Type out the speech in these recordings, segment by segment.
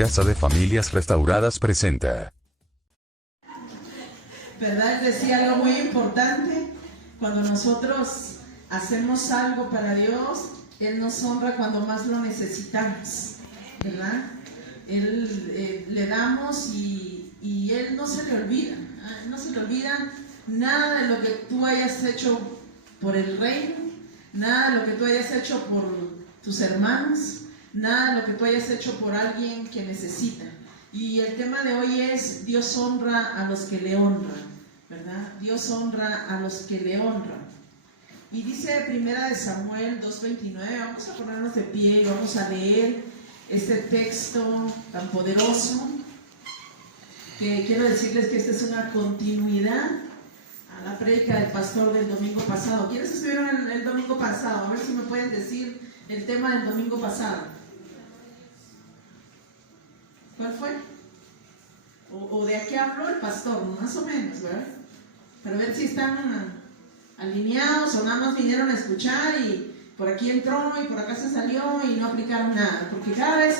Casa de Familias Restauradas presenta. ¿Verdad? Decía algo muy importante. Cuando nosotros hacemos algo para Dios, Él nos honra cuando más lo necesitamos, ¿verdad? Él le damos y Él no se le olvida. No se le olvida nada de lo que tú hayas hecho por el reino, nada de lo que tú hayas hecho por tus hermanos, nada de lo que tú hayas hecho por alguien que necesita. Y el tema de hoy es: Dios honra a los que le honran, ¿verdad? Dios honra a los que le honran. Y dice Primera de Samuel 2:29, vamos a ponernos de pie y vamos a leer este texto tan poderoso, que quiero decirles que esta es una continuidad a la prédica del pastor del domingo pasado. ¿Quiénes estuvieron el domingo pasado? A ver si me pueden decir el tema del domingo pasado. ¿Cuál fue? ¿O de qué habló el pastor? Más o menos, ¿verdad? Para ver si están alineados o nada más vinieron a escuchar y por aquí entró y por acá se salió y no aplicaron nada. Porque cada vez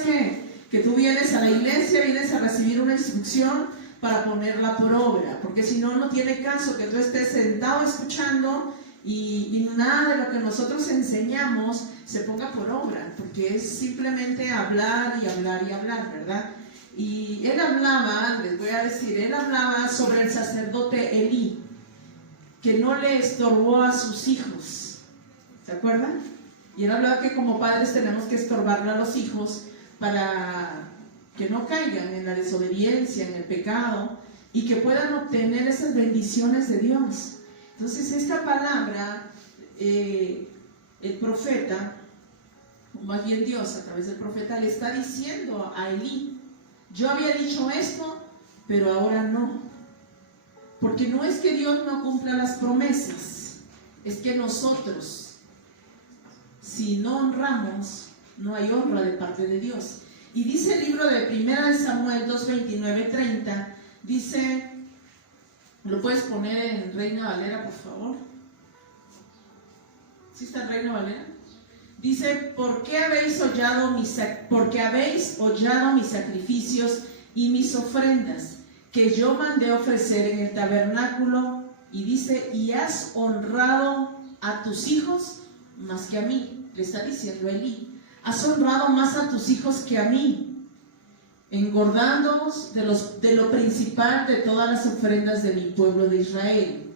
que tú vienes a la iglesia, vienes a recibir una instrucción para ponerla por obra. Porque si no, no tiene caso que tú estés sentado escuchando y nada de lo que nosotros enseñamos se ponga por obra. Porque es simplemente hablar y hablar y hablar, ¿verdad? Y él hablaba, les voy a decir, él hablaba sobre el sacerdote Elí, que no le estorbó a sus hijos. ¿Se acuerdan? Y él hablaba que como padres tenemos que estorbarle a los hijos para que no caigan en la desobediencia, en el pecado, y que puedan obtener esas bendiciones de Dios. Entonces esta palabra, el profeta, o más bien Dios a través del profeta, le está diciendo a Elí: yo había dicho esto, pero ahora no. Porque no es que Dios no cumpla las promesas, es que nosotros, si no honramos, no hay honra de parte de Dios. Y dice el libro de Primera de Samuel 2:29-30, dice, ¿lo puedes poner en Reina Valera, por favor? ¿Sí está en Reina Valera? Dice: porque habéis hollado mis sacrificios y mis ofrendas que yo mandé ofrecer en el tabernáculo. Y dice: y has honrado a tus hijos más que a mí. Le está diciendo Elí: has honrado más a tus hijos que a mí, engordándoos de lo principal de todas las ofrendas de mi pueblo de Israel.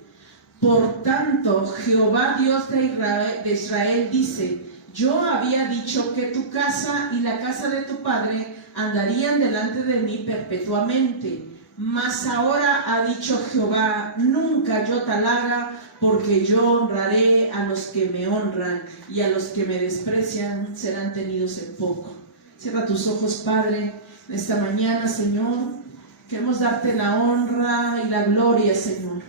Por tanto, Jehová Dios de Israel dice: yo había dicho que tu casa y la casa de tu padre andarían delante de mí perpetuamente. Mas ahora ha dicho Jehová: nunca yo tal haga, porque yo honraré a los que me honran, y a los que me desprecian serán tenidos en poco. Cierra tus ojos, Padre, en esta mañana, Señor. Queremos darte la honra y la gloria, Señor.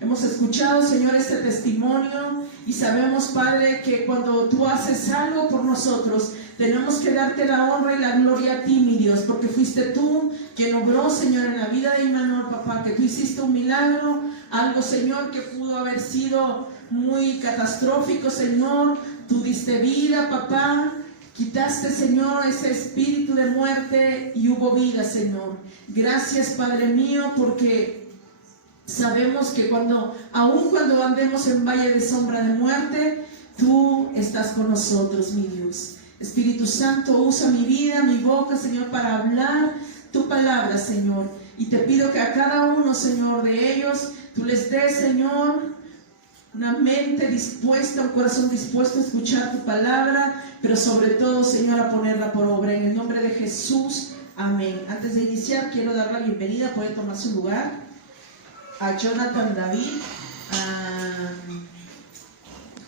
Hemos escuchado, Señor, este testimonio y sabemos, Padre, que cuando tú haces algo por nosotros, tenemos que darte la honra y la gloria a ti, mi Dios, porque fuiste tú quien obró, Señor, en la vida de Imanol, papá, que tú hiciste un milagro, algo, Señor, que pudo haber sido muy catastrófico, Señor. Tú diste vida, papá. Quitaste, Señor, ese espíritu de muerte y hubo vida, Señor. Gracias, Padre mío, porque sabemos que aun cuando andemos en valle de sombra de muerte, tú estás con nosotros, mi Dios. Espíritu Santo, usa mi vida, mi boca, Señor, para hablar tu palabra, Señor. Y te pido que a cada uno, Señor, de ellos, tú les des, Señor, una mente dispuesta, un corazón dispuesto a escuchar tu palabra, pero sobre todo, Señor, a ponerla por obra. En el nombre de Jesús, amén. Antes de iniciar, quiero dar la bienvenida, puede tomar su lugar, a Jonathan David,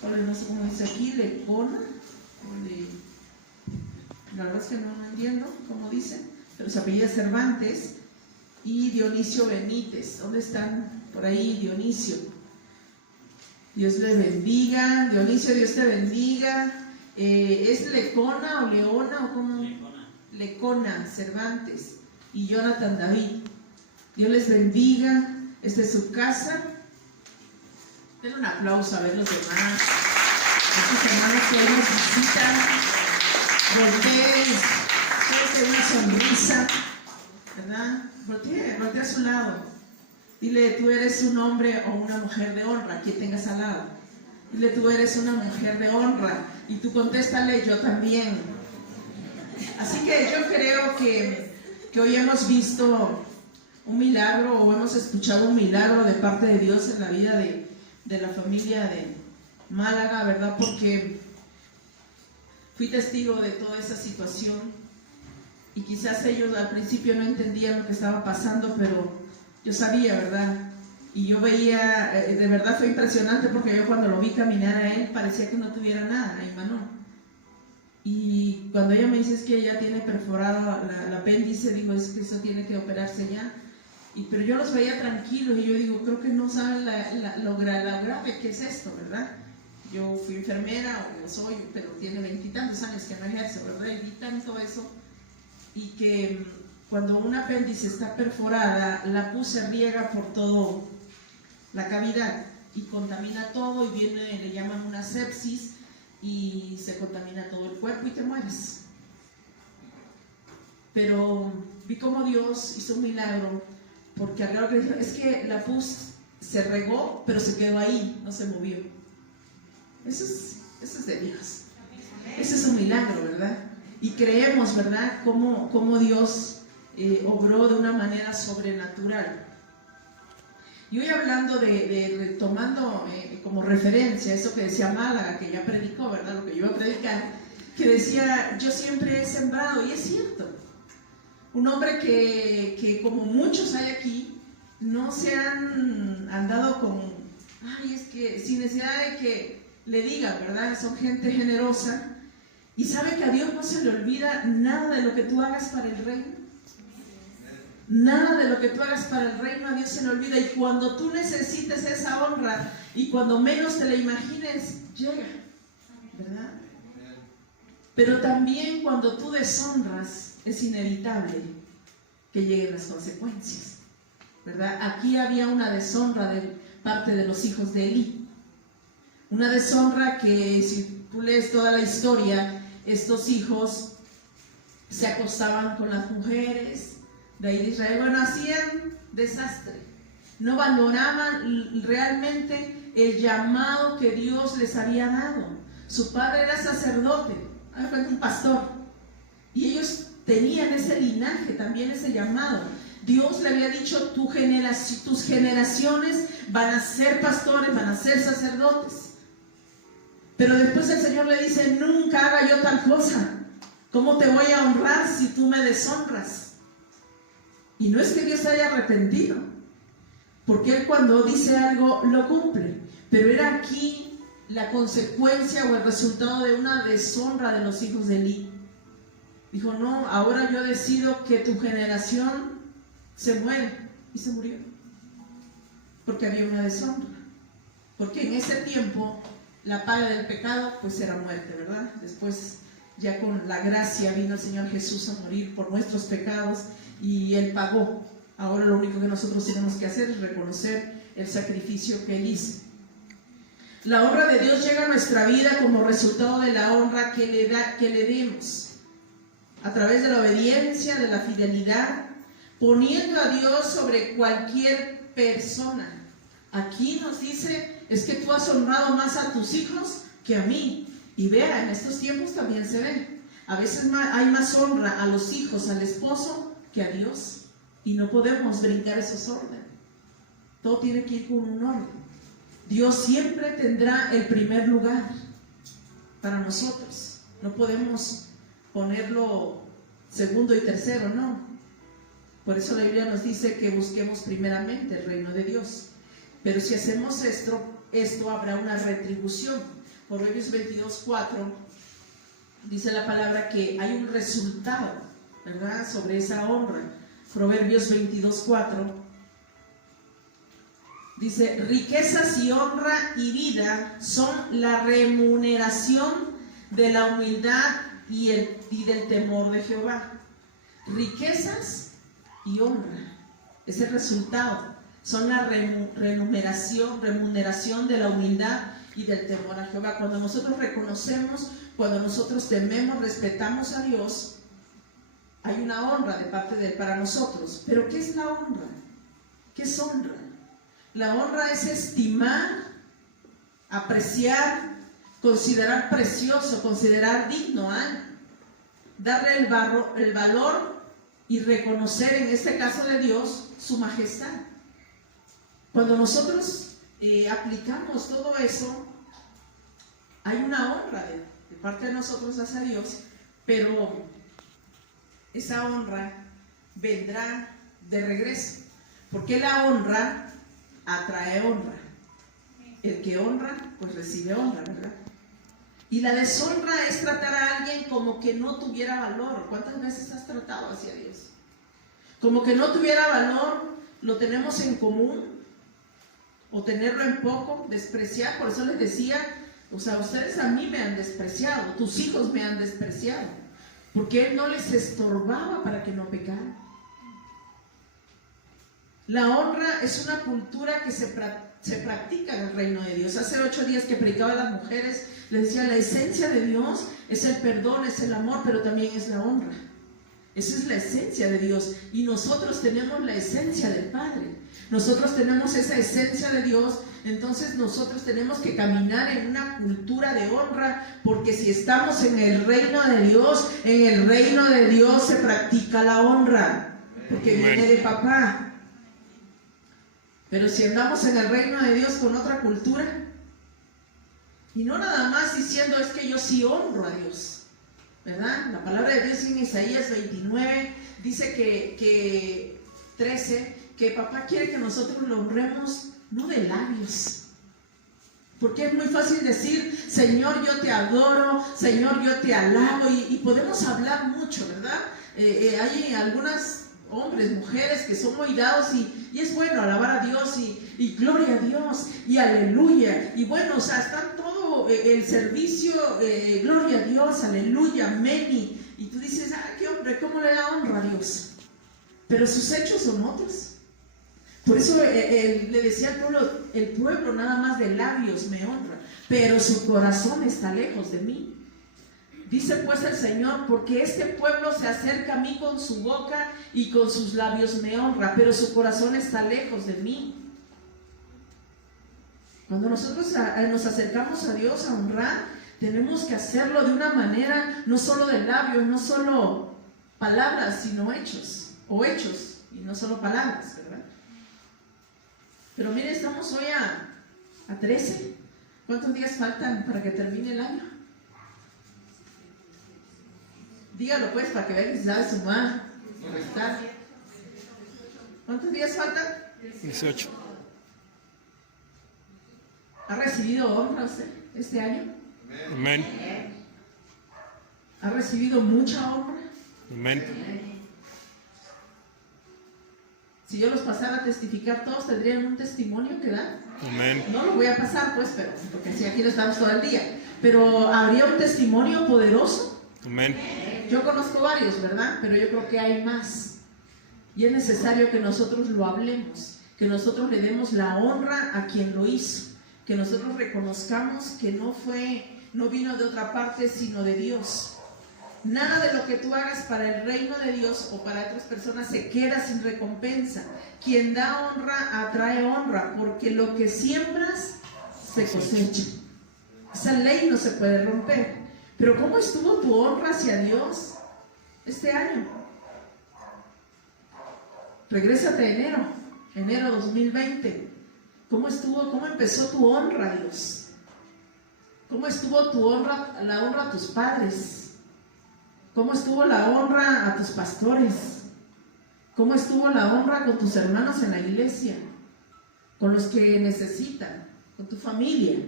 no sé cómo dice aquí, Lecona, la verdad es que no entiendo cómo dice, pero su apellido es Cervantes, y Dionisio Benítez. ¿Dónde están? Por ahí, Dionisio. Dios les bendiga. Dionisio, Dios te bendiga. ¿Es Lecona o Leona o cómo? Lecona Cervantes y Jonathan David. Dios les bendiga. Esta es su casa. Denle un aplauso a ver los demás. Estos hermanos que hoy nos visitan. Volver suelte una sonrisa, ¿verdad? Voltea a su lado. Dile, tú eres un hombre o una mujer de honra, quien tengas al lado. Dile, tú eres una mujer de honra. Y tú contéstale, yo también. Así que yo creo que hoy hemos visto un milagro o hemos escuchado un milagro de parte de Dios en la vida de la familia de Málaga, ¿verdad? Porque fui testigo de toda esa situación y quizás ellos al principio no entendían lo que estaba pasando, pero yo sabía, ¿verdad? Y yo veía, de verdad fue impresionante porque yo cuando lo vi caminar a él parecía que no tuviera nada, a Imanol. Y cuando ella me dice es que ella tiene perforado el apéndice, digo, es que eso tiene que operarse ya. Pero yo los veía tranquilos y yo digo, creo que no saben lo grave que es esto, ¿verdad? Yo fui enfermera, o soy, pero tiene 20 y tantos años que no ejerzo, ¿verdad? Y vi tanto eso. Y que cuando un apéndice está perforada, la pus se riega por todo la cavidad y contamina todo y viene, le llaman una sepsis y se contamina todo el cuerpo y te mueres. Pero vi cómo Dios hizo un milagro, porque al que dijo, es que la pus se regó, pero se quedó ahí, no se movió. Eso es de Dios. Ese es un milagro, ¿verdad? Y creemos, ¿verdad?, cómo Dios obró de una manera sobrenatural. Y hoy hablando tomando como referencia eso que decía Málaga, que ya predicó, ¿verdad?, lo que yo iba a predicar, que decía, yo siempre he sembrado, y es cierto. Un hombre que como muchos hay aquí, no se han andado con, ay, es que sin necesidad de que le digan, ¿verdad?, son gente generosa, y sabe que a Dios no se le olvida nada de lo que tú hagas para el reino. Nada de lo que tú hagas para el reino a Dios se le olvida, y cuando tú necesites esa honra y cuando menos te la imagines, llega, ¿verdad? Pero también cuando tú deshonras es inevitable que lleguen las consecuencias, ¿verdad? Aquí había una deshonra de parte de los hijos de Elí, una deshonra que si tú lees toda la historia, estos hijos se acostaban con las mujeres de ahí de Israel, bueno, hacían desastre, no valoraban realmente el llamado que Dios les había dado. Su padre era sacerdote, un pastor, y ellos tenían ese linaje, también ese llamado. Dios le había dicho, tus generaciones van a ser pastores, van a ser sacerdotes. Pero después el Señor le dice, nunca haga yo tal cosa. ¿Cómo te voy a honrar si tú me deshonras? Y no es que Dios se haya arrepentido, porque Él cuando dice algo lo cumple. Pero era aquí la consecuencia o el resultado de una deshonra de los hijos de Elí. Dijo, no, ahora yo decido que tu generación se muere. Y se murió. Porque había una deshonra. Porque en ese tiempo la paga del pecado pues era muerte, ¿verdad? Después ya con la gracia vino el Señor Jesús a morir por nuestros pecados y Él pagó. Ahora lo único que nosotros tenemos que hacer es reconocer el sacrificio que Él hizo. La honra de Dios llega a nuestra vida como resultado de la honra que le demos. A través de la obediencia, de la fidelidad, poniendo a Dios sobre cualquier persona. Aquí nos dice, es que tú has honrado más a tus hijos que a mí. Y vea, en estos tiempos también se ve. A veces hay más honra a los hijos, al esposo, que a Dios. Y no podemos brincar esos órdenes. Todo tiene que ir con un orden. Dios siempre tendrá el primer lugar para nosotros. No podemos ponerlo segundo y tercero, no. Por eso la Biblia nos dice que busquemos primeramente el reino de Dios. Pero si hacemos esto habrá una retribución. Proverbios 22:4 dice la palabra que hay un resultado, ¿verdad?, sobre esa honra. Proverbios 22:4 dice, riquezas y honra y vida son la remuneración de la humildad y del temor de Jehová. Riquezas y honra es el resultado, son la remuneración de la humildad y del temor a Jehová. Cuando nosotros reconocemos, cuando nosotros tememos, respetamos a Dios, hay una honra de parte de Él para nosotros. Pero ¿qué es la honra? ¿Qué es honra? La honra es estimar, apreciar, considerar precioso, considerar digno, darle el valor y reconocer, en este caso de Dios, su majestad. Cuando nosotros aplicamos todo eso, hay una honra de parte de nosotros hacia Dios, pero esa honra vendrá de regreso, porque la honra atrae honra. El que honra, pues recibe honra, ¿verdad? Y la deshonra es tratar a alguien como que no tuviera valor. ¿Cuántas veces has tratado hacia Dios? Como que no tuviera valor, lo tenemos en común, o tenerlo en poco, despreciar. Por eso les decía, o sea, ustedes a mí me han despreciado, tus hijos me han despreciado, porque Él no les estorbaba para que no pecaran. La honra es una cultura que se practica en el reino de Dios. Hace 8 días que predicaba a las mujeres, les decía, la esencia de Dios es el perdón, es el amor, pero también es la honra. Esa es la esencia de Dios, y nosotros tenemos la esencia del Padre. Nosotros tenemos esa esencia de Dios, entonces nosotros tenemos que caminar en una cultura de honra, porque si estamos en el reino de Dios, en el reino de Dios se practica la honra, porque viene de papá. Pero si andamos en el reino de Dios con otra cultura, y no nada más diciendo es que yo sí honro a Dios, ¿verdad? La palabra de Dios en Isaías 29 dice que 13, que papá quiere que nosotros lo honremos no de labios. Porque es muy fácil decir, Señor, yo te adoro, Señor, yo te alabo, y podemos hablar mucho, ¿verdad? Hay algunas hombres, mujeres que son muy dados, y es bueno alabar a Dios, y gloria a Dios, y aleluya, y bueno, o sea, está todo el servicio, gloria a Dios, aleluya, amén, y tú dices, qué hombre, ¿cómo le da honra a Dios? Pero sus hechos son otros. Por eso le decía al pueblo, el pueblo nada más de labios me honra, pero su corazón está lejos de mí. Dice pues el Señor, porque este pueblo se acerca a mí con su boca y con sus labios me honra, pero su corazón está lejos de mí. Cuando nosotros nos acercamos a Dios a honrar, tenemos que hacerlo de una manera, no solo de labios, no solo palabras, sino hechos, o hechos, y no solo palabras, ¿verdad? Pero mire, estamos hoy a 13. ¿Cuántos días faltan para que termine el año? Dígalo pues para que vean que se sabe sumar. ¿Cuántos días faltan? 18. ¿Ha recibido honra usted este año? Amén. ¿Ha recibido mucha honra? Amén. Si yo los pasara a testificar, todos tendrían un testimonio que dar. Amén. No lo voy a pasar, pues, pero porque si aquí no estamos todo el día. Pero habría un testimonio poderoso. Amén. Yo conozco varios, ¿verdad? Pero yo creo que hay más. Y es necesario que nosotros lo hablemos, que nosotros le demos la honra a quien lo hizo, que nosotros reconozcamos que no vino de otra parte, sino de Dios. Nada de lo que tú hagas para el reino de Dios o para otras personas se queda sin recompensa. Quien da honra atrae honra, porque lo que siembras se cosecha. Esa ley no se puede romper. Pero ¿cómo estuvo tu honra hacia Dios este año? Regrésate a enero 2020. ¿Cómo empezó tu honra a Dios? ¿Cómo estuvo tu honra, la honra a tus padres? ¿Cómo estuvo la honra a tus pastores? ¿Cómo estuvo la honra con tus hermanos en la iglesia? Con los que necesitan, con tu familia,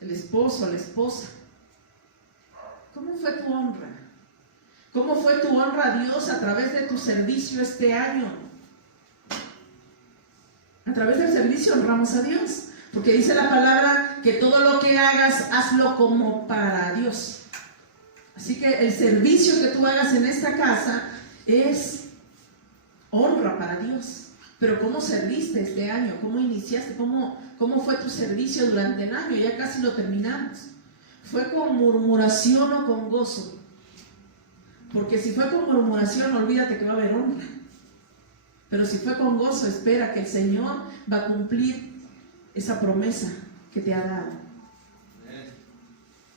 el esposo, la esposa. ¿Cómo fue tu honra? ¿Cómo fue tu honra a Dios a través de tu servicio este año? A través del servicio honramos a Dios, porque dice la palabra que todo lo que hagas, hazlo como para Dios. Así que el servicio que tú hagas en esta casa es honra para Dios. Pero ¿cómo serviste este año? ¿Cómo iniciaste? ¿Cómo fue tu servicio durante el año? Ya casi lo terminamos. ¿Fue con murmuración o con gozo? Porque si fue con murmuración, olvídate que va a haber honra. Pero si fue con gozo, espera que el Señor va a cumplir esa promesa que te ha dado.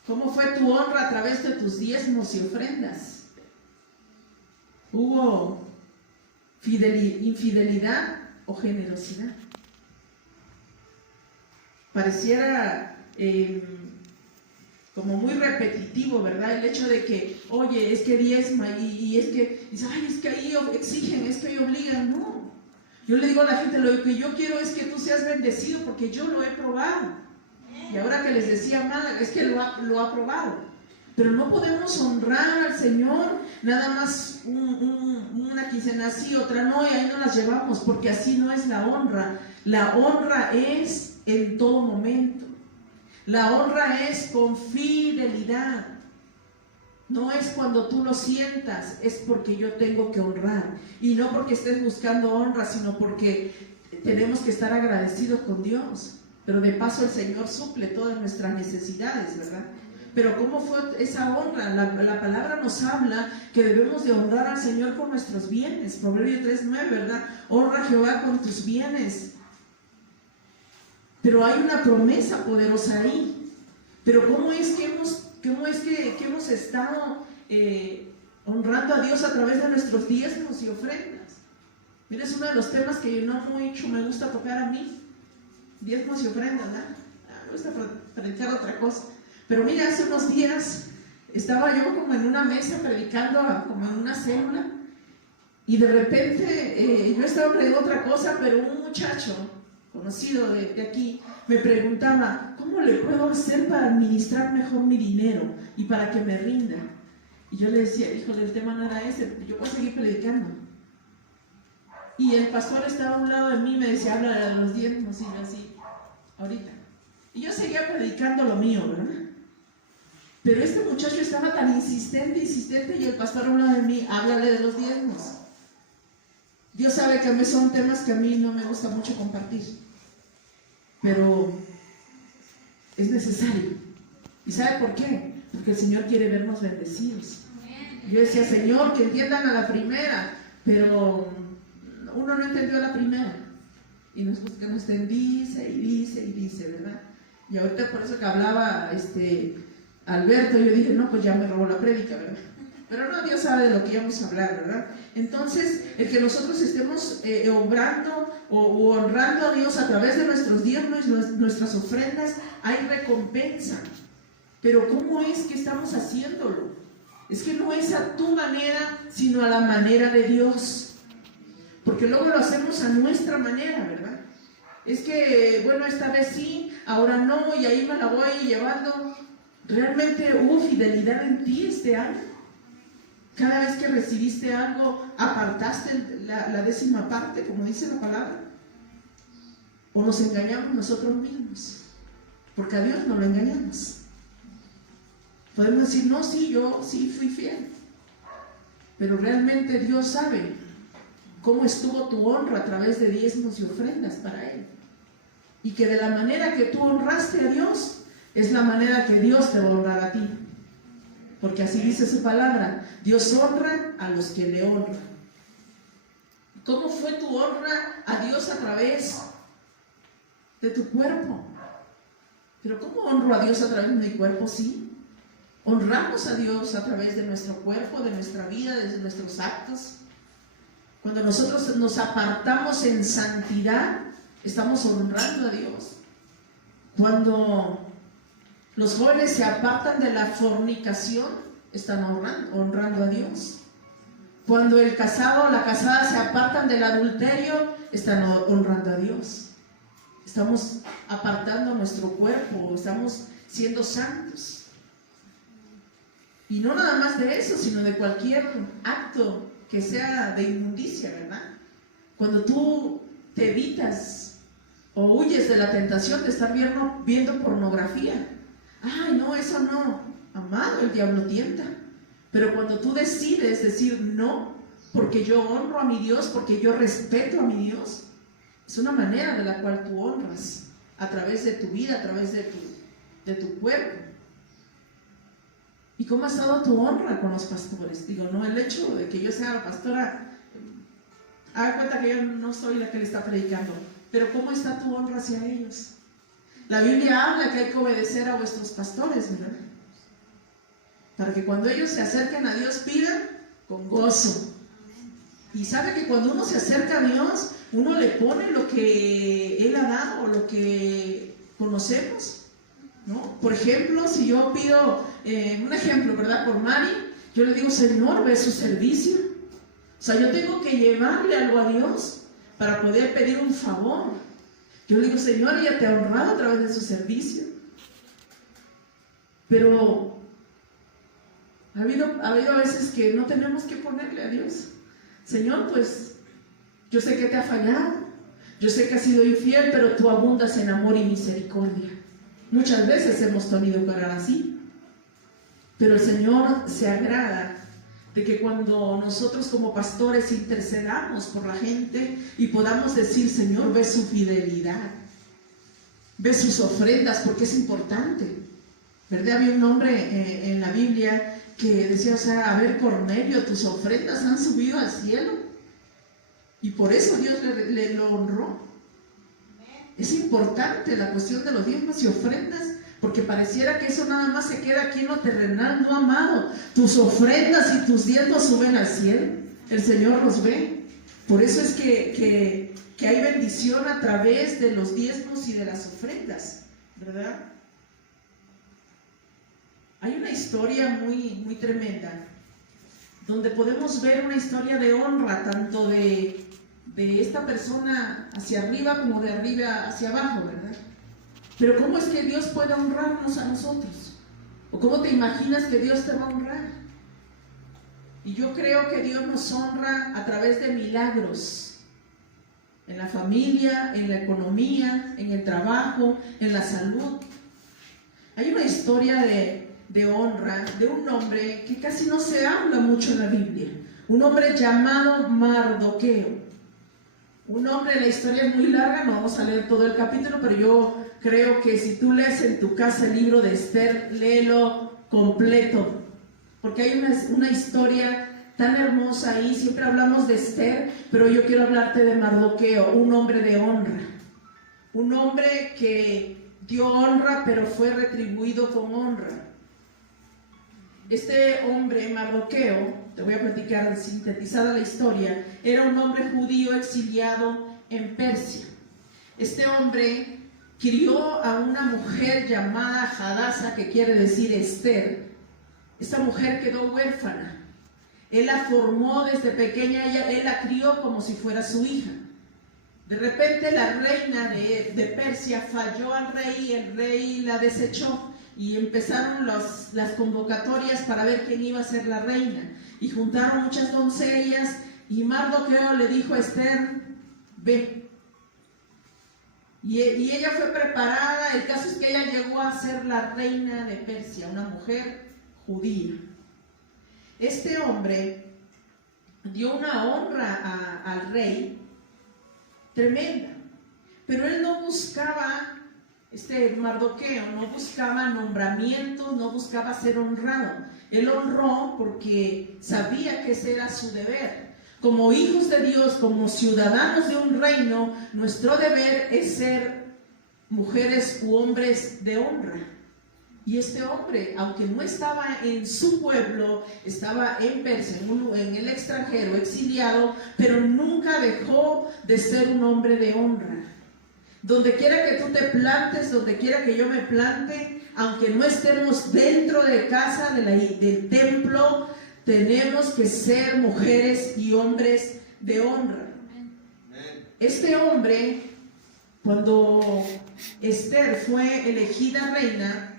¿Cómo fue tu honra a través de tus diezmos y ofrendas? ¿Hubo infidelidad o generosidad? Pareciera como muy repetitivo, ¿verdad? El hecho de que, oye, es que diezma y es que, ay, es que ahí exigen, es que ahí obligan. No, yo le digo a la gente, lo que yo quiero es que tú seas bendecido porque yo lo he probado. Y ahora que les decía mal, es que lo ha probado. Pero no podemos honrar al Señor nada más una quincena sí, otra no, y ahí no las llevamos, porque así no es la honra. La honra es en todo momento. La honra es con fidelidad. No es cuando tú lo sientas, es porque yo tengo que honrar. Y no porque estés buscando honra, sino porque tenemos que estar agradecidos con Dios. Pero de paso el Señor suple todas nuestras necesidades, ¿verdad? Pero ¿cómo fue esa honra? La palabra nos habla que debemos de honrar al Señor con nuestros bienes. Proverbios 3:9, ¿verdad? Honra a Jehová con tus bienes. Pero hay una promesa poderosa ahí. Pero ¿cómo es que hemos estado honrando a Dios a través de nuestros diezmos y ofrendas? Mira, es uno de los temas que no mucho me gusta tocar a mí. Diezmos y ofrendas, ¿verdad? Me gusta predicar otra cosa. Pero mira, hace unos días estaba yo como en una mesa predicando, como en una célula, y de repente yo estaba predicando otra cosa, pero un muchacho conocido de aquí me preguntaba, ¿cómo le puedo hacer para administrar mejor mi dinero y para que me rinda? Y yo le decía, híjole, el tema no era ese, yo voy a seguir predicando. Y el pastor estaba a un lado de mí y me decía, habla de los diezmos, y yo así, ahorita. Y yo seguía predicando lo mío, ¿verdad? Pero este muchacho estaba tan insistente, y el pastor a un lado de mí, háblale de los diezmos. Dios sabe que a mí son temas que a mí no me gusta mucho compartir, pero es necesario. ¿Y sabe por qué? Porque el Señor quiere vernos bendecidos. Yo decía, Señor, que entiendan a la primera, pero uno no entendió a la primera. Y nos dice y dice, ¿verdad? Y ahorita por eso que hablaba Alberto, yo dije, no, pues ya me robó la prédica, ¿verdad? Pero no, Dios sabe de lo que íbamos a hablar, ¿verdad? Entonces, el que nosotros estemos obrando o honrando a Dios a través de nuestros diezmos y nuestras ofrendas, hay recompensa. Pero ¿cómo es que estamos haciéndolo? Es que no es a tu manera, sino a la manera de Dios. Porque luego lo hacemos a nuestra manera, ¿verdad? Es que, bueno, esta vez sí, ahora no, y ahí me la voy llevando. ¿Realmente hubo fidelidad en ti este año? Cada vez que recibiste algo, ¿apartaste la décima parte, como dice la palabra? ¿O nos engañamos nosotros mismos? Porque a Dios no lo engañamos. Podemos decir, no, sí, yo sí fui fiel. Pero realmente Dios sabe cómo estuvo tu honra a través de diezmos y ofrendas para Él. Y que de la manera que tú honraste a Dios, es la manera que Dios te va a honrar a ti. Porque así dice su palabra, Dios honra a los que le honran. ¿Cómo fue tu honra a Dios a través de tu cuerpo? Pero ¿cómo honro a Dios a través de mi cuerpo? Sí, honramos a Dios a través de nuestro cuerpo, de nuestra vida, de nuestros actos. Cuando nosotros nos apartamos en santidad, estamos honrando a Dios. Cuando los jóvenes se apartan de la fornicación, están honrando a Dios. Cuando el casado o la casada se apartan del adulterio, están honrando a Dios. Estamos apartando nuestro cuerpo, estamos siendo santos. Y no nada más de eso, sino de cualquier acto que sea de inmundicia, ¿verdad? Cuando tú te evitas o huyes de la tentación de estar viendo pornografía. Ay, no, eso no. Amado, el diablo tienta. Pero cuando tú decides decir no, porque yo honro a mi Dios, porque yo respeto a mi Dios, es una manera de la cual tú honras a través de tu vida, a través de tu cuerpo. ¿Y cómo ha estado tu honra con los pastores? Digo, no el hecho de que yo sea pastora, haga cuenta que yo no soy la que le está predicando, pero ¿cómo está tu honra hacia ellos? La Biblia habla que hay que obedecer a vuestros pastores, ¿verdad? Para que cuando ellos se acerquen a Dios pidan con gozo. Y sabe que cuando uno se acerca a Dios, uno le pone lo que Él ha dado o lo que conocemos, ¿no? Por ejemplo, si yo pido, un ejemplo, ¿verdad? Por Mari, yo le digo, Señor, ve su servicio. O sea, yo tengo que llevarle algo a Dios para poder pedir un favor. Yo le digo, Señor, ella te ha honrado a través de su servicio. Pero ha habido a veces que no tenemos que ponerle a Dios. Señor, pues yo sé que te ha fallado, yo sé que has sido infiel, pero tú abundas en amor y misericordia. Muchas veces hemos tenido que orar así, pero el Señor se agrada de que cuando nosotros como pastores intercedamos por la gente y podamos decir, Señor, ve su fidelidad, ve sus ofrendas, porque es importante, ¿verdad? Había un hombre en la Biblia que decía, o sea, a ver, Cornelio, tus ofrendas han subido al cielo, y por eso Dios lo honró. Es importante la cuestión de los diezmos y ofrendas, porque pareciera que eso nada más se queda aquí en lo terrenal. No, amado, tus ofrendas y tus diezmos suben al cielo, el Señor los ve. Por eso es que hay bendición a través de los diezmos y de las ofrendas, ¿verdad? Hay una historia muy tremenda, donde podemos ver una historia de honra, tanto de esta persona hacia arriba como de arriba hacia abajo, ¿verdad? Pero ¿cómo es que Dios puede honrarnos a nosotros? ¿O cómo te imaginas que Dios te va a honrar? Y yo creo que Dios nos honra a través de milagros, en la familia, en la economía, en el trabajo, en la salud. Hay una historia de honra de un hombre que casi no se habla mucho en la Biblia, un hombre llamado Mardoqueo. Un hombre, la historia es muy larga, no vamos a leer todo el capítulo, pero yo creo que si tú lees en tu casa el libro de Esther, léelo completo, porque hay una historia tan hermosa ahí. Siempre hablamos de Esther, pero yo quiero hablarte de Mardoqueo, un hombre de honra, un hombre que dio honra, pero fue retribuido con honra. Este hombre, Mardoqueo, te voy a platicar sintetizada la historia, era un hombre judío exiliado en Persia. Este hombre crió a una mujer llamada Hadasa, que quiere decir Esther. Esta mujer quedó huérfana. Él la formó desde pequeña, él la crió como si fuera su hija. De repente la reina de Persia falló al rey, el rey la desechó. Y empezaron las convocatorias para ver quién iba a ser la reina. Y juntaron muchas doncellas, y Mardoqueo le dijo a Esther, ve. Y ella fue preparada. El caso es que ella llegó a ser la reina de Persia, una mujer judía. Este hombre dio una honra al rey tremenda, pero él no buscaba, Mardoqueo no buscaba nombramientos, no buscaba ser honrado. Él honró porque sabía que ese era su deber. Como hijos de Dios, como ciudadanos de un reino, nuestro deber es ser mujeres u hombres de honra. Y este hombre, aunque no estaba en su pueblo, estaba en Persia, en el extranjero, exiliado, pero nunca dejó de ser un hombre de honra. Donde quiera que tú te plantes, donde quiera que yo me plante, aunque no estemos dentro de casa del templo, tenemos que ser mujeres y hombres de honra. Este hombre, cuando Esther fue elegida reina,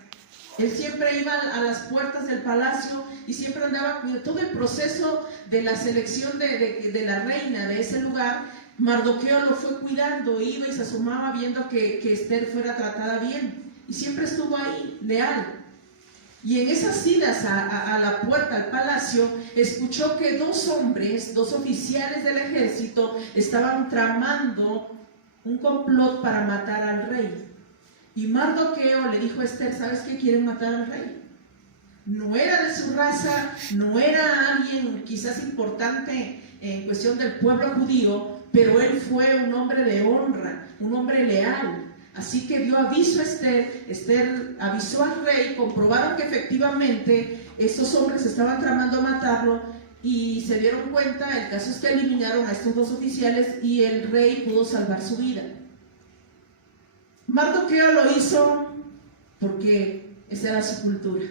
él siempre iba a las puertas del palacio y siempre andaba todo el proceso de la selección de la reina de ese lugar. Mardoqueo lo fue cuidando, iba y se asomaba viendo que Esther fuera tratada bien, y siempre estuvo ahí, leal. Y en esas idas a la puerta al palacio, escuchó que dos hombres, dos oficiales del ejército, estaban tramando un complot para matar al rey. Y Mardoqueo le dijo a Esther, ¿sabes qué? Quieren matar al rey. no era de su raza, no era alguien quizás importante en cuestión del pueblo judío, pero él fue un hombre de honra, un hombre leal. Así que dio aviso a Esther, Esther avisó al rey, comprobaron que efectivamente estos hombres estaban tramando matarlo y se dieron cuenta. El caso es que eliminaron a estos dos oficiales y el rey pudo salvar su vida. Mardoqueo lo hizo porque esa era su cultura,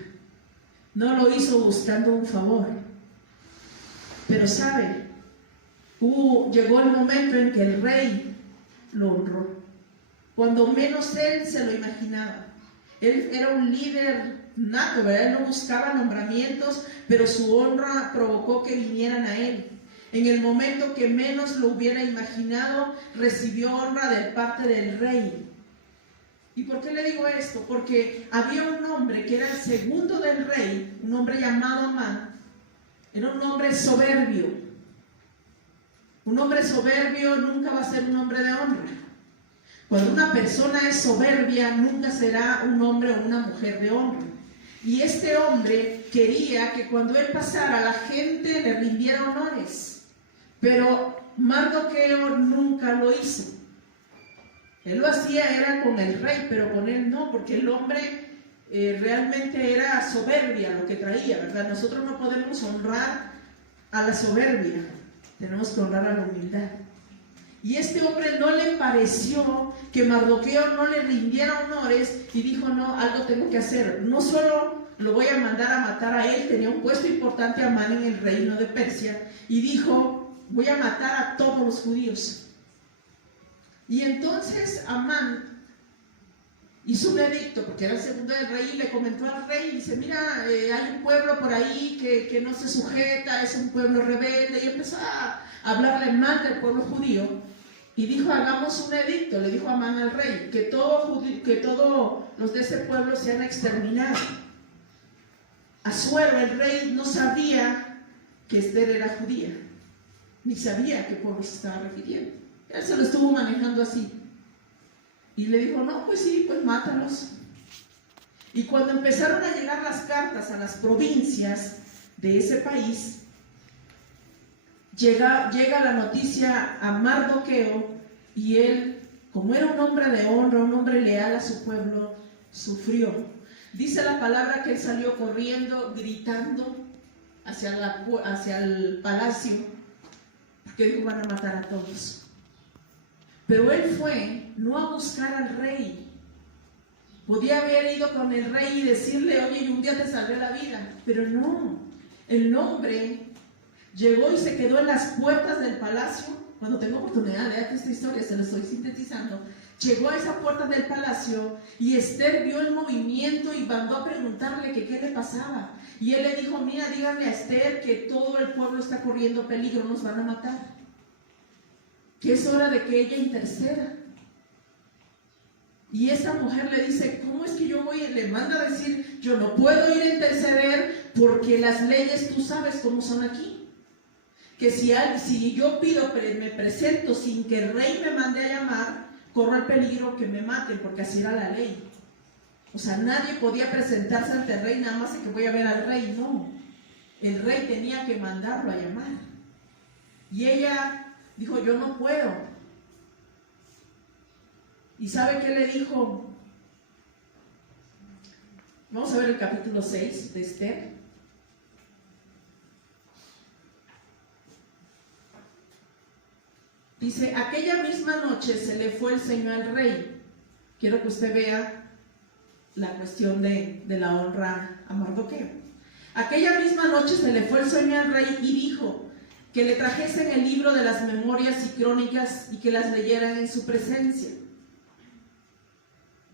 no lo hizo buscando un favor. Pero sabe, llegó el momento en que el rey lo honró, cuando menos él se lo imaginaba. Él era un líder nato, ¿verdad? Él no buscaba nombramientos, pero su honra provocó que vinieran a él. En el momento que menos lo hubiera imaginado, recibió honra de parte del rey. ¿Y por qué le digo esto? Porque había un hombre que era el segundo del rey, un hombre llamado Amán. Era un hombre soberbio. Un hombre soberbio nunca va a ser un hombre de honra. Cuando una persona es soberbia, nunca será un hombre o una mujer de honra. Y este hombre quería que cuando él pasara, la gente le rindiera honores. Pero Mardoqueo nunca lo hizo. Él lo hacía, era con el rey, pero con él no, porque el hombre realmente era soberbia lo que traía, ¿verdad? Nosotros no podemos honrar a la soberbia, tenemos que honrar a la humildad. Y este hombre no le pareció que Mardoqueo no le rindiera honores y dijo, no, algo tengo que hacer. No solo lo voy a mandar a matar a él, tenía un puesto importante Amán en el reino de Persia, y dijo, voy a matar a todos los judíos. Y entonces Amán hizo un edicto, porque era el segundo del rey, y le comentó al rey, y dice, mira, hay un pueblo por ahí que no se sujeta, es un pueblo rebelde, y empezó a hablarle mal del pueblo judío, y dijo, hagamos un edicto, le dijo Amán al rey, que todos los de ese pueblo sean exterminados. Asuero, el rey, no sabía que Esther era judía, ni sabía a qué pueblo se estaba refiriendo. Él se lo estuvo manejando así. Y le dijo, no, pues sí, pues mátalos. Y cuando empezaron a llegar las cartas a las provincias de ese país, llega la noticia a Mardoqueo, y él, como era un hombre de honra, un hombre leal a su pueblo, sufrió. Dice la palabra que él salió corriendo, gritando hacia el palacio, porque dijo, van a matar a todos. Pero él fue no a buscar al rey. Podía haber ido con el rey y decirle, oye, y un día te salvé la vida. Pero no, el hombre llegó y se quedó en las puertas del palacio. Cuando tengo oportunidad de leer esta historia, se lo estoy sintetizando. Llegó a esa puerta del palacio y Esther vio el movimiento y mandó a preguntarle que qué le pasaba. Y él le dijo, mira, díganle a Esther que todo el pueblo está corriendo peligro, nos van a matar, que es hora de que ella interceda. Y esa mujer le dice, ¿cómo es que yo voy? Le manda a decir, yo no puedo ir a interceder porque las leyes, tú sabes cómo son aquí. Que si yo pido, me presento sin que el rey me mande a llamar, corro el peligro que me maten, porque así era la ley. O sea, nadie podía presentarse ante el rey nada más de que voy a ver al rey, no. El rey tenía que mandarlo a llamar. Y ella dijo, yo no puedo. ¿Y sabe qué le dijo? Vamos a ver el capítulo 6 de Esther. Dice, aquella misma noche se le fue el sueño al rey. Quiero que usted vea la cuestión de la honra a Mardoqueo. Aquella misma noche se le fue el sueño al rey y dijo que le trajesen el libro de las memorias y crónicas y que las leyeran en su presencia.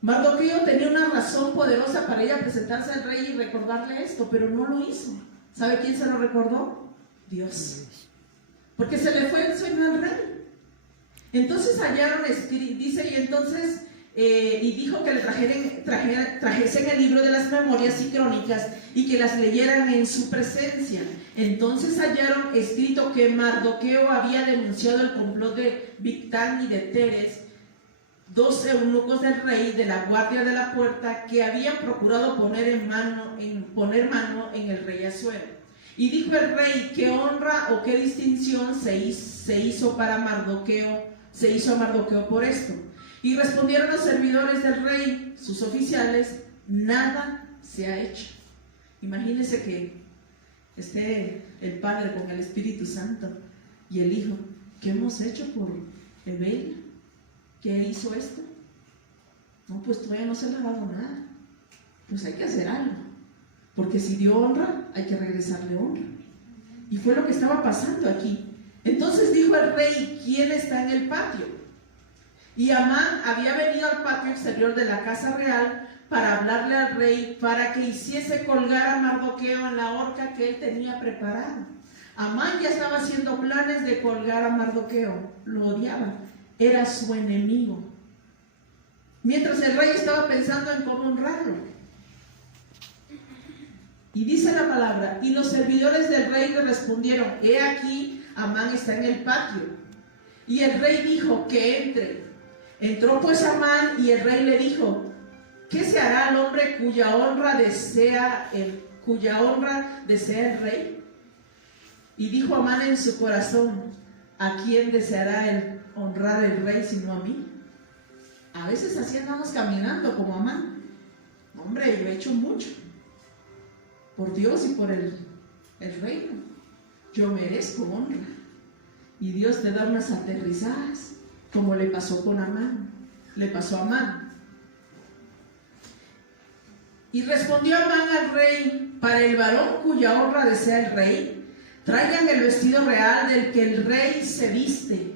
Mardoqueo tenía una razón poderosa para ella presentarse al rey y recordarle esto, pero no lo hizo. ¿Sabe quién se lo recordó? Dios. Porque se le fue el sueño al rey. Entonces hallaron, dice, y entonces, y dijo que le trajesen el libro de las memorias y crónicas y que las leyeran en su presencia. Entonces hallaron escrito que Mardoqueo había denunciado el complot de Bigtán y de Teres, 2 eunucos del rey de la guardia de la puerta que habían procurado poner mano en el rey Asuero. Y dijo el rey: ¿qué honra o qué distinción se hizo a Mardoqueo por esto? Y respondieron los servidores del rey, sus oficiales: nada se ha hecho. Imagínense que esté el Padre con el Espíritu Santo y el Hijo: ¿qué hemos hecho por Ebelia? ¿Qué hizo esto? No, pues todavía no se le ha dado nada. Pues hay que hacer algo, porque si dio honra, hay que regresarle honra. Y fue lo que estaba pasando aquí. Entonces dijo el rey: ¿quién está en el patio? Y Amán había venido al patio exterior de la casa real para hablarle al rey para que hiciese colgar a Mardoqueo en la horca que él tenía preparada. Amán ya estaba haciendo planes de colgar a Mardoqueo. Lo odiaba, era su enemigo. Mientras el rey estaba pensando en cómo honrarlo. Y dice la palabra: y los servidores del rey le respondieron: he aquí, Amán está en el patio. Y el rey dijo: que entre. Entró pues Amán, y el rey le dijo: ¿qué se hará al hombre cuya honra desea el rey? Y dijo Amán en su corazón: ¿a quién deseará honrar el rey sino a mí? A veces así andamos caminando como Amán. Hombre, yo he hecho mucho por Dios y por el reino. Yo merezco honra. Y Dios te da unas aterrizadas, como le pasó con Amán. Le pasó a Amán. Y respondió Amán al rey: para el varón cuya honra desea el rey, traigan el vestido real del que el rey se viste,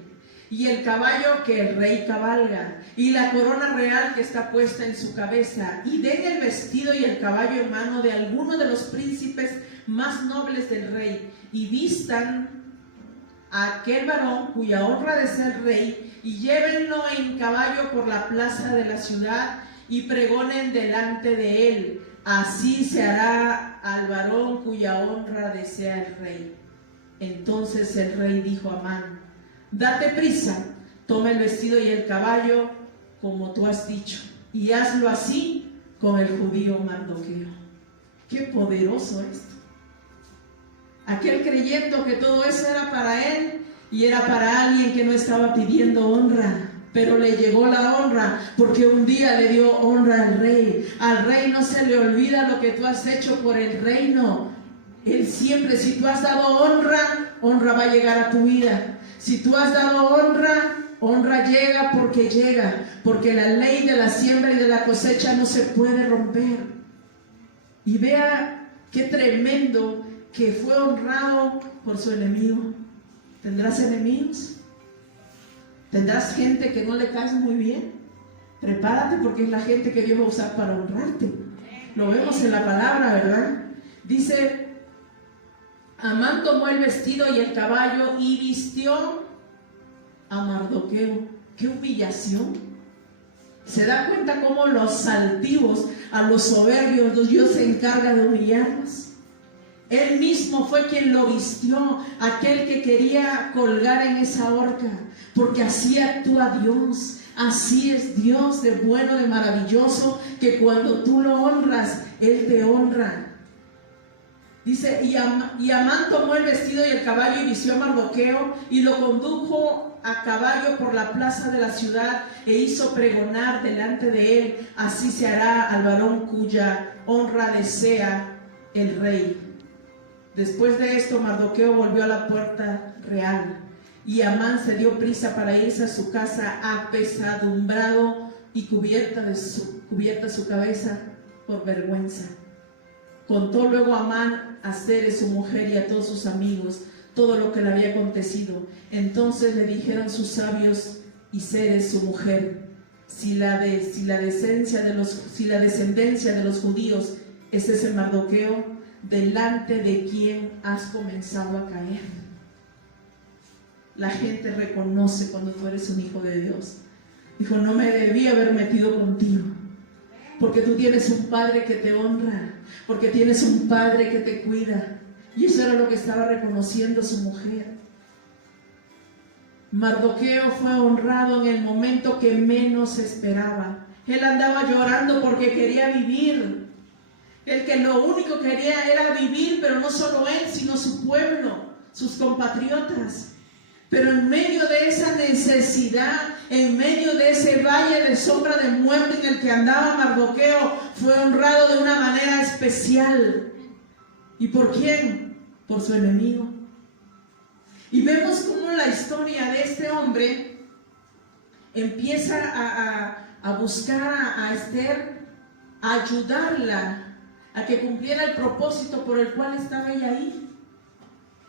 y el caballo que el rey cabalga, y la corona real que está puesta en su cabeza, y den el vestido y el caballo en mano de alguno de los príncipes más nobles del rey, y vistan a aquel varón cuya honra desea el rey, y llévenlo en caballo por la plaza de la ciudad, y pregonen delante de él: así se hará al varón cuya honra desea el rey. Entonces el rey dijo a Amán: date prisa, toma el vestido y el caballo, como tú has dicho, y hazlo así con el judío Mardoqueo. Qué poderoso esto. Aquel creyendo que todo eso era para él, y era para alguien que no estaba pidiendo honra, pero le llegó la honra porque un día le dio honra al rey. Al rey no se le olvida lo que tú has hecho por el reino. Él siempre, si tú has dado honra, honra va a llegar a tu vida. Si tú has dado honra, honra llega, porque la ley de la siembra y de la cosecha no se puede romper. Y vea qué tremendo que fue honrado por su enemigo. ¿Tendrás enemigos? ¿Tendrás gente que no le caes muy bien? Prepárate, porque es la gente que Dios va a usar para honrarte. Lo vemos en la palabra, ¿verdad? Dice: Amán tomó el vestido y el caballo y vistió a Mardoqueo. ¡Qué humillación! ¿Se da cuenta cómo los altivos, a los soberbios, Dios se encarga de humillarlos? Él mismo fue quien lo vistió, aquel que quería colgar en esa horca, porque así actúa Dios. Así es Dios, de bueno, de maravilloso, que cuando tú lo honras, Él te honra. Dice: y Amán tomó el vestido y el caballo y vistió a Mardoqueo, y lo condujo a caballo por la plaza de la ciudad, e hizo pregonar delante de él: así se hará al varón cuya honra desea el rey. Después de esto, Mardoqueo volvió a la puerta real, y Amán se dio prisa para irse a su casa apesadumbrado y cubierta su cabeza por vergüenza. Contó luego Amán a Zeres su mujer y a todos sus amigos todo lo que le había acontecido. Entonces le dijeron sus sabios y Zeres su mujer: si la descendencia de los judíos es ese Mardoqueo, delante de quien has comenzado a caer. La gente reconoce cuando tú eres un hijo de Dios. Dijo: no me debí haber metido contigo, porque tú tienes un padre que te honra, porque tienes un padre que te cuida. Y eso era lo que estaba reconociendo su mujer. Mardoqueo fue honrado en el momento que menos esperaba. Él andaba llorando porque quería vivir. El que lo único que quería era vivir, pero no solo él, sino su pueblo, sus compatriotas. Pero en medio de esa necesidad, en medio de ese valle de sombra de muerte en el que andaba Mardoqueo, fue honrado de una manera especial. ¿Y por quién? Por su enemigo. Y vemos cómo la historia de este hombre empieza a buscar a Esther, a ayudarla a que cumpliera el propósito por el cual estaba ella ahí.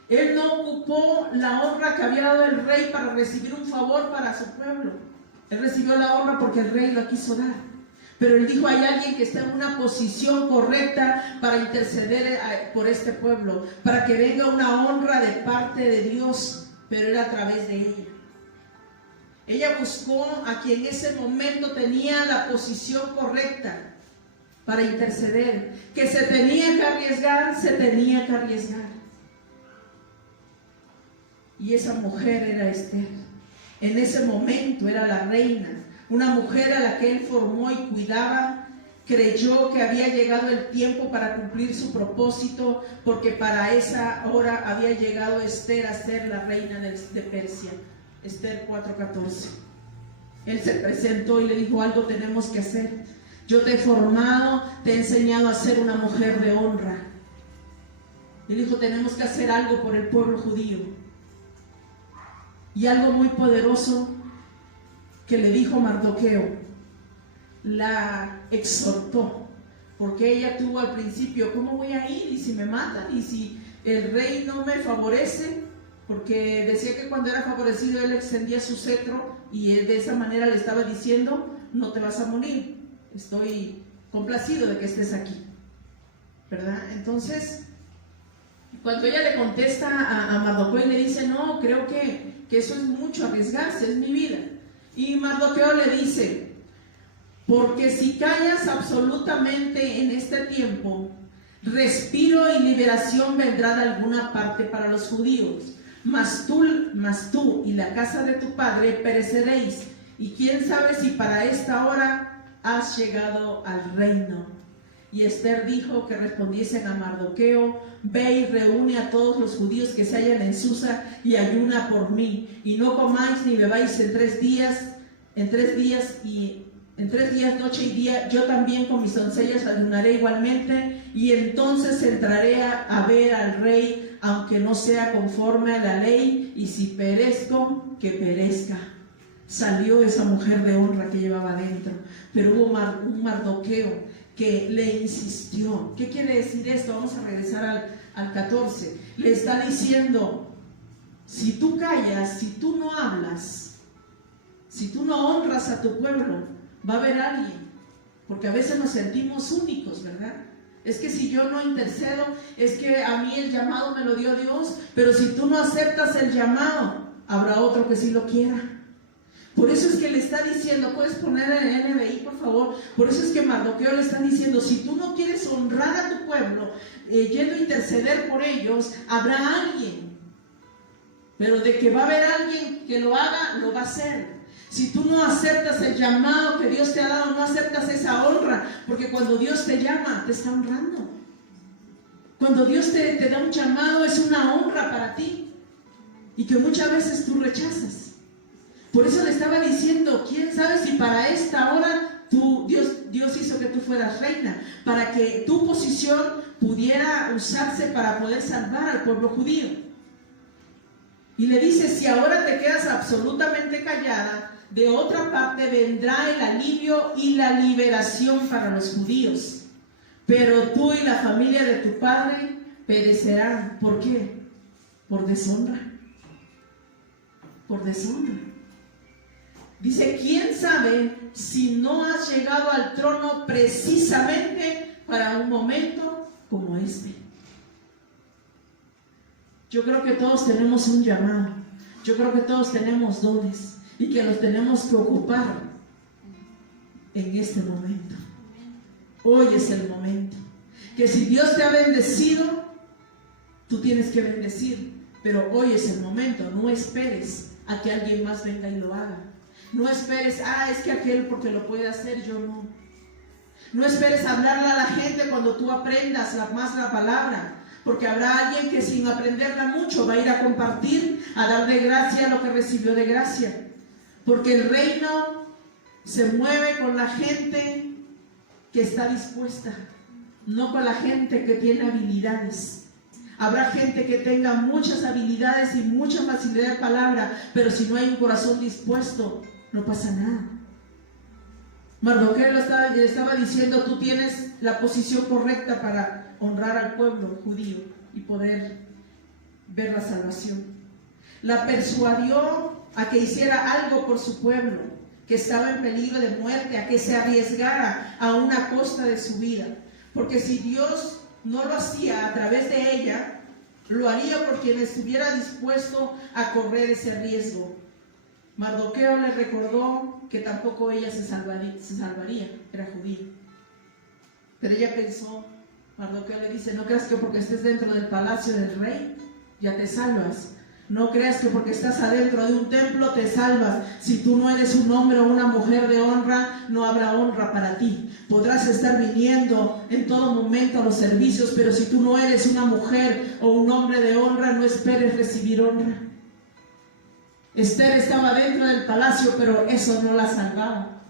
Él no ocupó la honra que había dado el rey para recibir un favor para su pueblo. Él recibió la honra porque el rey lo quiso dar. Pero él dijo, hay alguien que está en una posición correcta para interceder por este pueblo, para que venga una honra de parte de Dios, pero era a través de ella. Ella buscó a quien en ese momento tenía la posición correcta para interceder, que se tenía que arriesgar, se tenía que arriesgar. Y esa mujer era Esther. En ese momento era la reina, una mujer a la que él formó y cuidaba. Creyó que había llegado el tiempo para cumplir su propósito, porque para esa hora había llegado Esther a ser la reina de Persia. Esther 4:14. Él se presentó y le dijo, algo tenemos que hacer. Yo te he formado, te he enseñado a ser una mujer de honra. Y dijo, tenemos que hacer algo por el pueblo judío. Y algo muy poderoso que le dijo Mardoqueo, la exhortó, porque ella tuvo al principio, ¿cómo voy a ir? ¿Y si me matan? ¿Y si el rey no me favorece? Porque decía que cuando era favorecido él extendía su cetro y él de esa manera le estaba diciendo, no te vas a morir, estoy complacido de que estés aquí, ¿verdad? Entonces, cuando ella le contesta a Mardoqueo y le dice, no, creo que eso es mucho arriesgarse, es mi vida. Y Mardoqueo le dice, porque si callas absolutamente en este tiempo, respiro y liberación vendrá de alguna parte para los judíos, mas tú y la casa de tu padre pereceréis, y quién sabe si para esta hora has llegado al reino. Y Esther dijo que respondiesen a Mardoqueo, ve y reúne a todos los judíos que se hallan en Susa y ayuna por mí, y no comáis ni bebáis en 3 días, noche y día. Yo también con mis doncellas ayunaré igualmente, y entonces entraré a ver al rey, aunque no sea conforme a la ley, y si perezco, que perezca. Salió esa mujer de honra que llevaba adentro, pero hubo un Mardoqueo que le insistió. ¿Qué quiere decir esto? Vamos a regresar al 14. Le está diciendo, si tú callas, si tú no hablas, si tú no honras a tu pueblo, va a haber alguien, porque a veces nos sentimos únicos, ¿verdad? Es que si yo no intercedo, es que a mí el llamado me lo dio Dios, pero si tú no aceptas el llamado, habrá otro que sí lo quiera. Por eso es que le está diciendo, puedes poner en el NBI por favor, por eso es que Mardoqueo le está diciendo, si tú no quieres honrar a tu pueblo, yendo a interceder por ellos, habrá alguien, pero de que va a haber alguien que lo haga, lo va a hacer. Si tú no aceptas el llamado que Dios te ha dado, no aceptas esa honra, porque cuando Dios te llama, te está honrando. Cuando Dios te da un llamado, es una honra para ti, y que muchas veces tú rechazas. Por eso le estaba diciendo, quién sabe si para esta hora Dios hizo que tú fueras reina, para que tu posición pudiera usarse para poder salvar al pueblo judío. Y le dice, si ahora te quedas absolutamente callada, de otra parte vendrá el alivio y la liberación para los judíos, pero tú y la familia de tu padre perecerán. ¿Por qué? Por deshonra. Por deshonra. Dice, ¿quién sabe si no has llegado al trono precisamente para un momento como este? Yo creo que todos tenemos un llamado. Yo creo que todos tenemos dones y que los tenemos que ocupar en este momento. Hoy es el momento. Que si Dios te ha bendecido, tú tienes que bendecir. Pero hoy es el momento. No esperes a que alguien más venga y lo haga. No esperes, es que aquel porque lo puede hacer, yo no. No esperes hablarle a la gente cuando tú aprendas más la palabra, porque habrá alguien que sin aprenderla mucho va a ir a compartir, a dar de gracia lo que recibió de gracia. Porque el reino se mueve con la gente que está dispuesta, no con la gente que tiene habilidades. Habrá gente que tenga muchas habilidades y mucha facilidad de palabra, pero si no hay un corazón dispuesto, no pasa nada. Mardoqueo le estaba diciendo: tú tienes la posición correcta para honrar al pueblo judío y poder ver la salvación. La persuadió a que hiciera algo por su pueblo, que estaba en peligro de muerte, a que se arriesgara a una costa de su vida. Porque si Dios no lo hacía a través de ella, lo haría por quien estuviera dispuesto a correr ese riesgo. Mardoqueo le recordó que tampoco ella se salvaría, era judía. Pero ella pensó, Mardoqueo le dice: no creas que porque estés dentro del palacio del rey, ya te salvas. No creas que porque estás adentro de un templo te salvas. Si tú no eres un hombre o una mujer de honra, no habrá honra para ti. Podrás estar viniendo en todo momento a los servicios, pero si tú no eres una mujer o un hombre de honra, no esperes recibir honra. Esther estaba dentro del palacio, pero eso no la salvaba.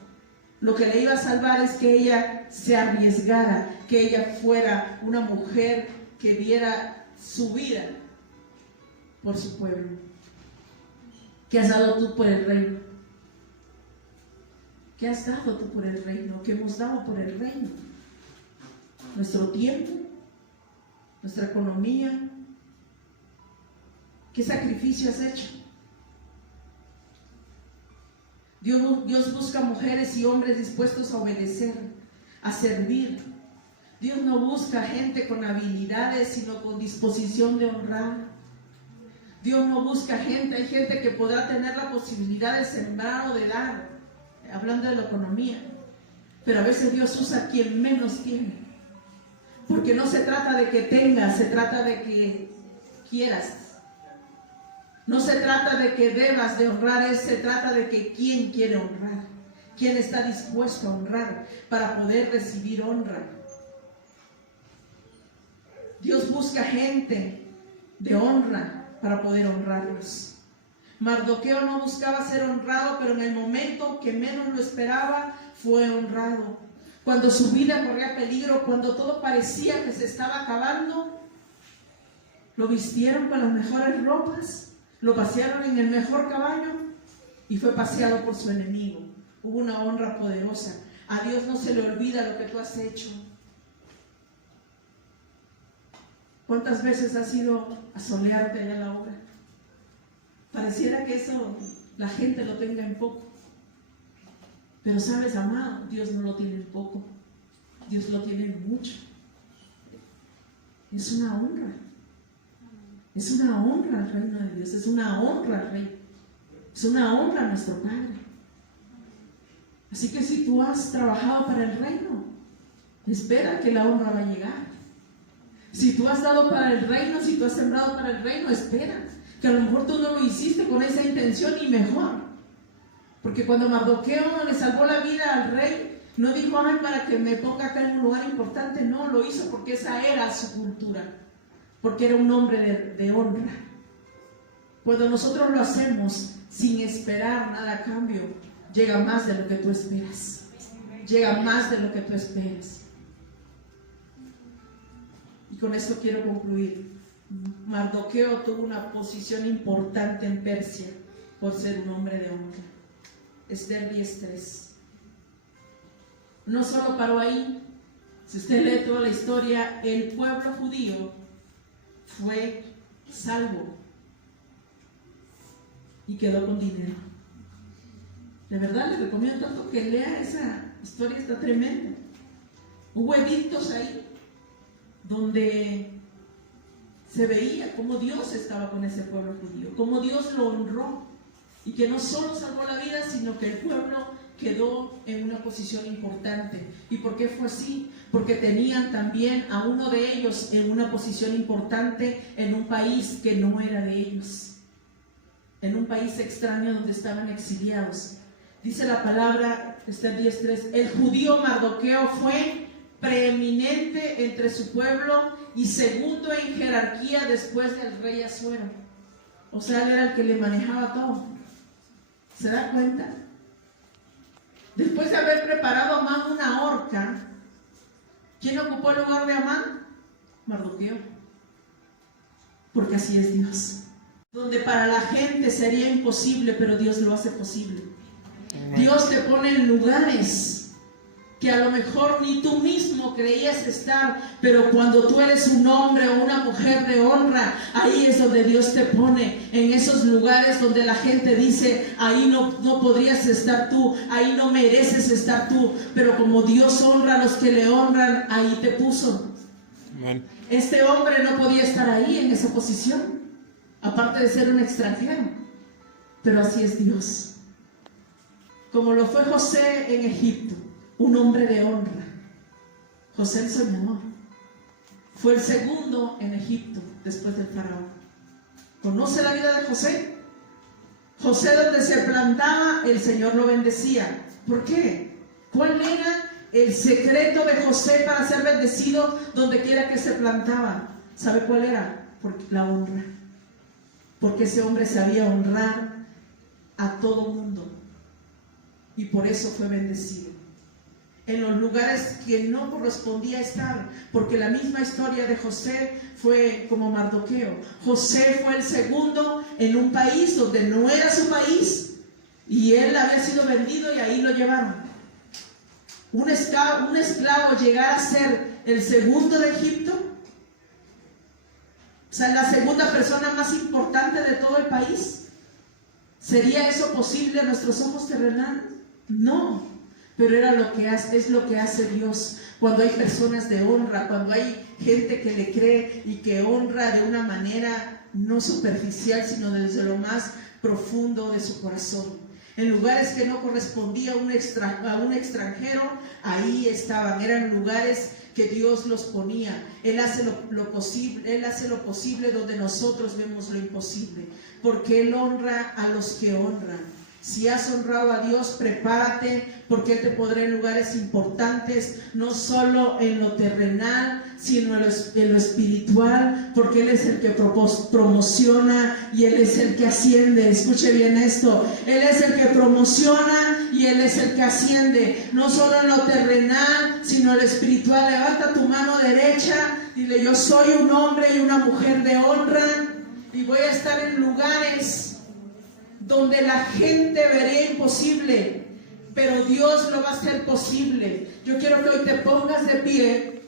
Lo que le iba a salvar es que ella se arriesgara, que ella fuera una mujer que diera su vida por su pueblo. ¿Qué has dado tú por el reino? ¿Qué has dado tú por el reino? ¿Qué hemos dado por el reino? ¿Nuestro tiempo? ¿Nuestra economía? ¿Qué sacrificio has hecho? Dios busca mujeres y hombres dispuestos a obedecer, a servir. Dios no busca gente con habilidades, sino con disposición de honrar. Dios no busca gente, hay gente que podrá tener la posibilidad de sembrar o de dar, hablando de la economía, pero a veces Dios usa a quien menos tiene, porque no se trata de que tengas, se trata de que quieras. No se trata de que debas de honrar, se trata de que quién quiere honrar, quién está dispuesto a honrar para poder recibir honra. Dios busca gente de honra para poder honrarlos. Mardoqueo no buscaba ser honrado, pero en el momento que menos lo esperaba, fue honrado. Cuando su vida corría peligro, cuando todo parecía que se estaba acabando, lo vistieron con las mejores ropas, lo pasearon en el mejor caballo y fue paseado por su enemigo. Hubo una honra poderosa. A Dios no se le olvida lo que tú has hecho. ¿Cuántas veces has ido a solearte allá en la obra? Pareciera que eso la gente lo tenga en poco. Pero sabes, amado, Dios no lo tiene en poco. Dios lo tiene en mucho. Es una honra. Es una honra al reino de Dios. Es una honra al Rey. Es una honra a nuestro Padre. Así que si tú has trabajado para el reino, espera que la honra va a llegar. Si tú has dado para el reino, si tú has sembrado para el reino, espera, que a lo mejor tú no lo hiciste con esa intención y mejor. Porque cuando Mardoqueo le salvó la vida al rey, no dijo: ay, para que me ponga acá en un lugar importante. No, lo hizo porque esa era su cultura, porque era un hombre de honra. Cuando nosotros lo hacemos sin esperar nada a cambio, llega más de lo que tú esperas. Llega más de lo que tú esperas. Y con esto quiero concluir. Mardoqueo tuvo una posición importante en Persia por ser un hombre de honra. Esther 10:3. No solo paró ahí. Si usted lee toda la historia, el pueblo judío fue salvo y quedó con dinero. De verdad les recomiendo tanto que lea esa historia, está tremenda. Hubo edictos ahí donde se veía cómo Dios estaba con ese pueblo judío, cómo Dios lo honró, y que no solo salvó la vida, sino que el pueblo quedó en una posición importante. ¿Y por qué fue así? Porque tenían también a uno de ellos en una posición importante en un país que no era de ellos. en un país extraño donde estaban exiliados. Dice la palabra, Esther 10:3, el judío Mardoqueo fue preeminente entre su pueblo y segundo en jerarquía después del rey Asuero. O sea, él era el que le manejaba todo. ¿Se da cuenta? Después de haber preparado a Amán una horca, ¿quién ocupó el lugar de Amán? Mardoqueo. Porque así es Dios. Donde para la gente sería imposible, pero Dios lo hace posible. Dios te pone en lugares que a lo mejor ni tú mismo creías estar, pero cuando tú eres un hombre o una mujer de honra, ahí es donde Dios te pone, en esos lugares donde la gente dice, ahí no podrías estar tú, ahí no mereces estar tú, pero como Dios honra a los que le honran, ahí te puso. Amen. Este hombre no podía estar ahí en esa posición, aparte de ser un extranjero, pero así es Dios. Como lo fue José en Egipto, un hombre de honra. José el soñador fue el segundo en Egipto después del faraón. ¿Conoce la vida de José? José, donde se plantaba, el Señor lo bendecía. ¿Por qué? ¿Cuál era el secreto de José para ser bendecido donde quiera que se plantaba? ¿Sabe cuál era? Porque la honra. Porque ese hombre sabía honrar a todo mundo y por eso fue bendecido en los lugares que no correspondía estar, porque la misma historia de José fue como Mardoqueo. José fue el segundo en un país donde no era su país y él había sido vendido y ahí lo llevaron. Un esclavo llegar a ser el segundo de Egipto, o sea, la segunda persona más importante de todo el país. ¿Sería eso posible a nuestros ojos terrenales? No, pero era es lo que hace Dios cuando hay personas de honra, cuando hay gente que le cree y que honra de una manera no superficial, sino desde lo más profundo de su corazón. En lugares que no correspondía a un extranjero, ahí estaban, eran lugares que Dios los ponía. Él hace lo posible donde nosotros vemos lo imposible, porque Él honra a los que honran. Si has honrado a Dios, prepárate, porque Él te pondrá en lugares importantes, no solo en lo terrenal, sino en lo espiritual, porque Él es el que promociona y Él es el que asciende. Escuche bien esto, Él es el que promociona y Él es el que asciende, no solo en lo terrenal, sino en lo espiritual. Levanta tu mano derecha, dile: yo soy un hombre y una mujer de honra y voy a estar en lugares donde la gente vería imposible, pero Dios lo va a hacer posible. Yo quiero que hoy te pongas de pie